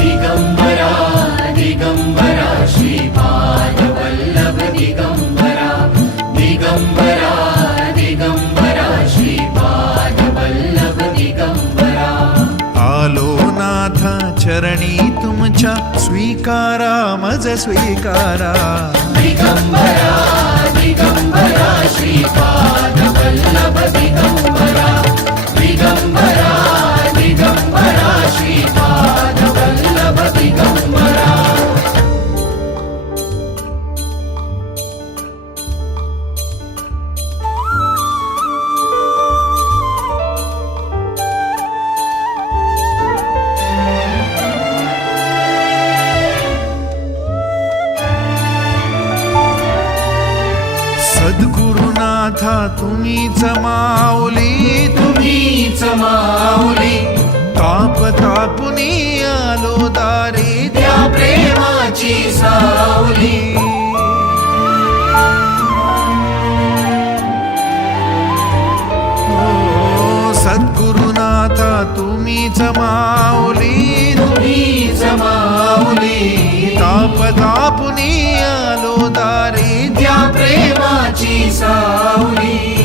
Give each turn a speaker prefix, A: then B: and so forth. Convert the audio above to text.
A: दिगंबरा दिगंबरा श्रीपादवल्लभ दिगंबरा दिगंबरा दिगंबरा श्रीपादवल्लभ दिगंबरा।
B: आलो नाथ चरणी तुमच्या स्वीकारा मज स्वीकारा।
A: दिगंबरा दिगंबरा श्रीपादवल्लभ
B: सद्गुरुनाथा तुम्हीच माऊली दारी
A: त्या प्रेमाची सावली.
B: हो सद्गुरुनाथा तुम्हीच माऊली
A: तुम्हीच माऊली
B: ताप तापुनी आलो दारी.
A: त्या प्रेमाची सावली.